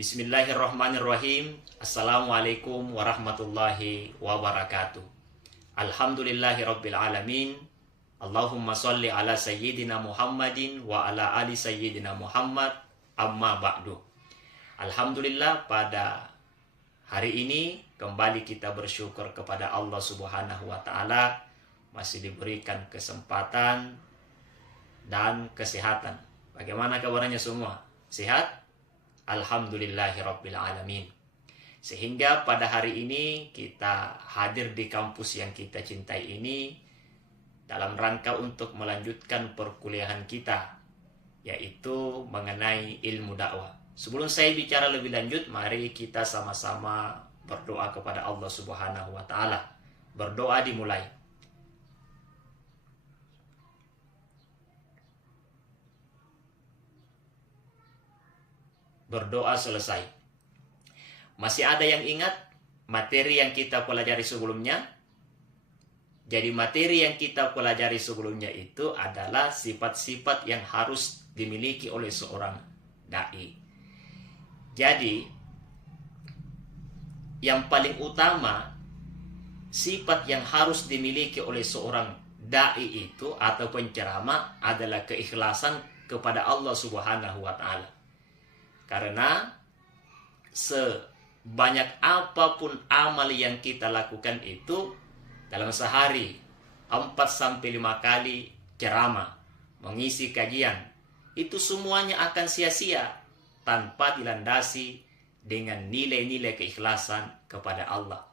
Bismillahirrahmanirrahim. Assalamualaikum warahmatullahi wabarakatuh. Alhamdulillahirabbil alamin. Allahumma sholli ala sayyidina Muhammadin wa ala ali sayyidina Muhammad. Amma ba'du. Alhamdulillah, pada hari ini kembali kita bersyukur kepada Allah Subhanahu wa taala, masih diberikan kesempatan dan kesehatan. Bagaimana kabarnya semua? Sehat? Alhamdulillahirabbil alamin. Sehingga pada hari ini kita hadir di kampus yang kita cintai ini dalam rangka untuk melanjutkan perkuliahan kita, yaitu mengenai ilmu dakwah. Sebelum saya bicara lebih lanjut, mari kita sama-sama berdoa kepada Allah Subhanahu wa taala. Berdoa dimulai. Berdoa selesai. Masih ada yang ingat materi yang kita pelajari sebelumnya? Jadi materi yang kita pelajari sebelumnya itu adalah sifat-sifat yang harus dimiliki oleh seorang dai. Jadi yang paling utama, sifat yang harus dimiliki oleh seorang dai itu atau penceramah adalah keikhlasan kepada Allah Subhanahu wa taala. Karena sebanyak apapun amal yang kita lakukan itu, dalam sehari 4-5 kali ceramah, mengisi kajian, itu semuanya akan sia-sia tanpa dilandasi dengan nilai-nilai keikhlasan kepada Allah.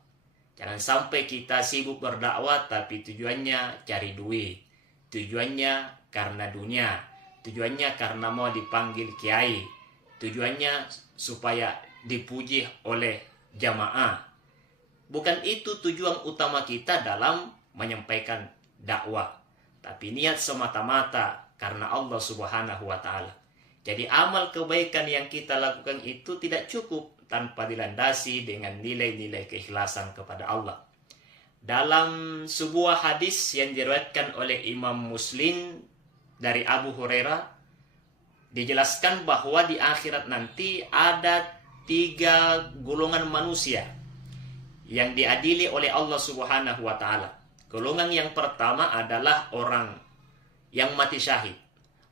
Jangan sampai kita sibuk berdakwah tapi tujuannya cari duit, tujuannya karena dunia, tujuannya karena mau dipanggil kiai, tujuannya supaya dipuji oleh jamaah. Bukan itu tujuan utama kita dalam menyampaikan dakwah, tapi niat semata-mata karena Allah Subhanahu wa taala. Jadi amal kebaikan yang kita lakukan itu tidak cukup tanpa dilandasi dengan nilai-nilai keikhlasan kepada Allah. Dalam sebuah hadis yang diriwayatkan oleh Imam Muslim dari Abu Hurairah, dijelaskan bahwa di akhirat nanti ada 3 golongan manusia yang diadili oleh Allah Subhanahu wa taala. Golongan yang pertama adalah orang yang mati syahid.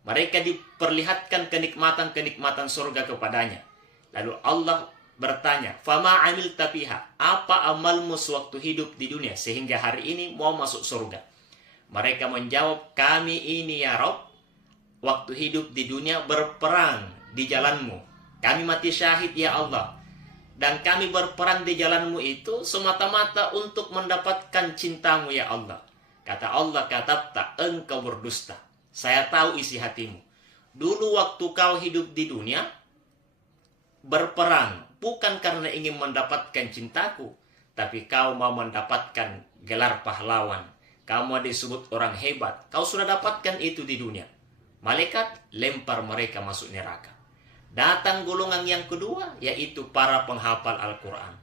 Mereka diperlihatkan kenikmatan-kenikmatan surga kepadanya. Lalu Allah bertanya, "Fama amilta fiha?" Apa amalmu sewaktu hidup di dunia sehingga hari ini mau masuk surga? Mereka menjawab, "Kami ini ya Rabb, waktu hidup di dunia berperang di jalanmu. Kami mati syahid ya Allah. Dan kami berperang di jalanmu itu semata-mata untuk mendapatkan cintamu ya Allah." Kata Allah, "Katabta, engkau berdusta. Saya tahu isi hatimu. Dulu waktu kau hidup di dunia, berperang bukan karena ingin mendapatkan cintaku, tapi kau mau mendapatkan gelar pahlawan. Kau mau disebut orang hebat. Kau sudah dapatkan itu di dunia. Malaikat lempar mereka masuk neraka." Datang golongan yang kedua, yaitu para penghafal Al-Quran,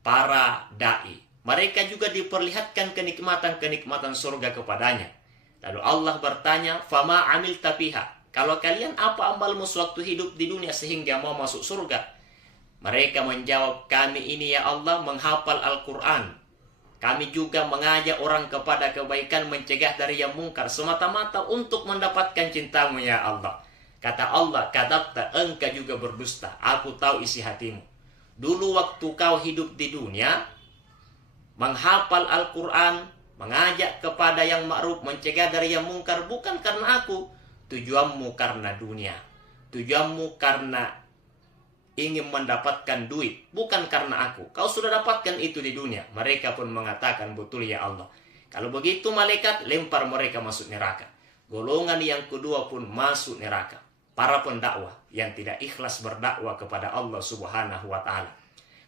para da'i. Mereka juga diperlihatkan kenikmatan-kenikmatan surga kepadanya. Lalu Allah bertanya, "Fama amilta fiha?" Kalau kalian apa amalmu sewaktu hidup di dunia sehingga mau masuk surga? Mereka menjawab, "Kami ini ya Allah menghafal Al-Quran. Kami juga mengajak orang kepada kebaikan, mencegah dari yang mungkar, semata-mata untuk mendapatkan cintamu ya Allah." Kata Allah, "Katabta, engkau juga berdusta. Aku tahu isi hatimu. Dulu waktu kau hidup di dunia, menghafal Al-Quran, mengajak kepada yang ma'ruf, mencegah dari yang mungkar, bukan karena aku. Tujuanmu karena dunia. Tujuanmu karena ingin mendapatkan duit, bukan karena aku. Kau sudah dapatkan itu di dunia." Mereka pun mengatakan, "Betul ya Allah." Kalau begitu malaikat lempar mereka masuk neraka. Golongan yang kedua pun masuk neraka. Para pendakwah yang tidak ikhlas berdakwah kepada Allah Subhanahu wa taala.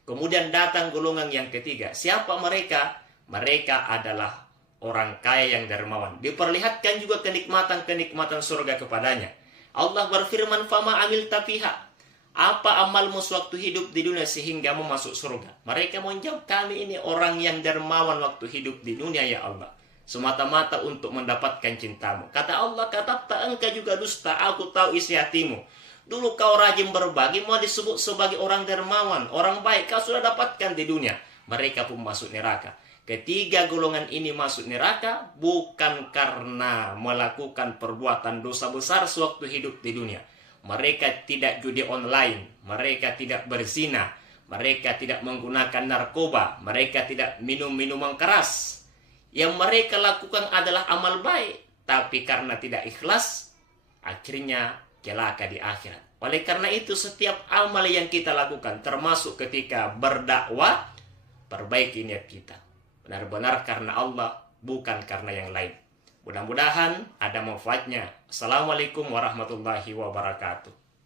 Kemudian datang golongan yang ketiga. Siapa mereka? Mereka adalah orang kaya yang dermawan. Diperlihatkan juga kenikmatan-kenikmatan surga kepadanya. Allah berfirman, "Fama amilta fiha?" Apa amalmu sewaktu hidup di dunia sehingga mau masuk surga? Mereka menjawab, "Kami ini orang yang dermawan waktu hidup di dunia ya Allah. semata-mata untuk mendapatkan cintamu. Kata Allah, "Katabta, engkau juga dusta, aku tahu isi hatimu. Dulu kau rajin berbagi, mau disebut sebagai orang dermawan, orang baik, kau sudah dapatkan di dunia. Mereka pun masuk neraka. Ketiga golongan ini masuk neraka bukan karena melakukan perbuatan dosa besar sewaktu hidup di dunia. Mereka tidak judi online, mereka tidak berzina, mereka tidak menggunakan narkoba, mereka tidak minum minuman keras. Yang mereka lakukan adalah amal baik, tapi karena tidak ikhlas, akhirnya celaka di akhirat. Oleh karena itu, setiap amal yang kita lakukan, termasuk ketika berdakwah, perbaiki niat kita. Benar-benar karena Allah, bukan karena yang lain. Mudah-mudahan ada manfaatnya. Assalamualaikum warahmatullahi wabarakatuh.